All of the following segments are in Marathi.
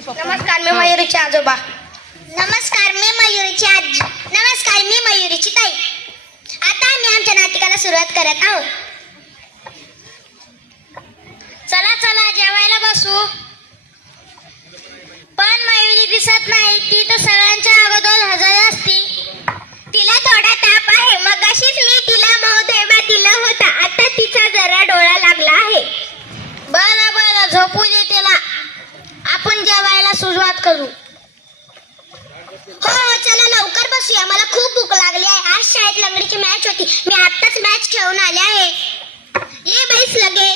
नमस्कार, मी मयुरीचे आजोबा. नमस्कार, मी मयुरीची आजी. नमस्कार, मी मयुरीची ताई. आता आम्ही आमच्या नाटिकाला सुरुवात करत आहोत. चला चला जेवायला बसू. पण मयुरी दिसत नाही. ती तर सगळ्यांच्या अगोदर हजर असती. तिला थोडा ताप आहे. मगाशीच मी तिला महोदयबा दिला होता. आता तिचा जरा डोळा लागला आहे. बरं बरं, झोपू दे तिला. आपण जेवायला सुरुवात करू. हो हो, चला लवकर बसूया. मला खूप भूक लागली आहे. आज शाळेत लंगडीची मॅच होती. मी आत्ताच मॅच खेळून आले आहे. ये बैस लगे.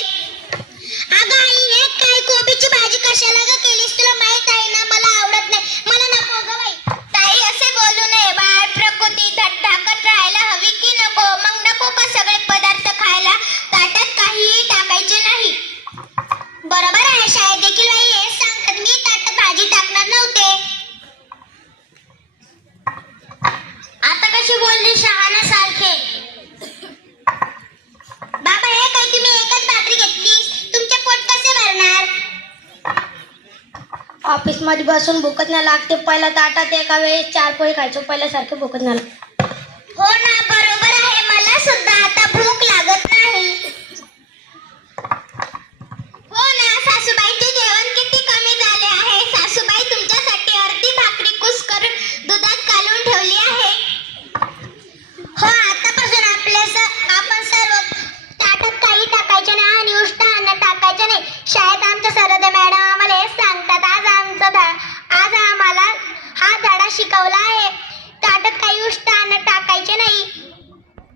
अगं आई, हे काय कोबीची भाजी कशाला ग केलीस? तुला माहित आहे ना मला आवडत नाही. मला नको ग बाई. ताई, असे बोलू नये. बाळ प्रकृती धडधाकट राहायला हवी की नको? मग नको का सगळे पदार्थ खायला? ताटात काहीही टाकायचे नाही. बरोबर आहे. शाळेत देखील बाई हेच सांगतात. मी ताटात भाजी टाकणार नव्हते. आता कशी बोलली शहाणा सारखे? बाबा, हे काय तुम्ही एकच भाकरी घेतलीस? तुमचे पोट कसे भरणार? ऑफिस मध्ये बसून भूकत नाही लागते. पहिल्या ताटात एका वेळेस 4 पोळी खायचो. पहिल्यासारखे भूकत नाही लागते.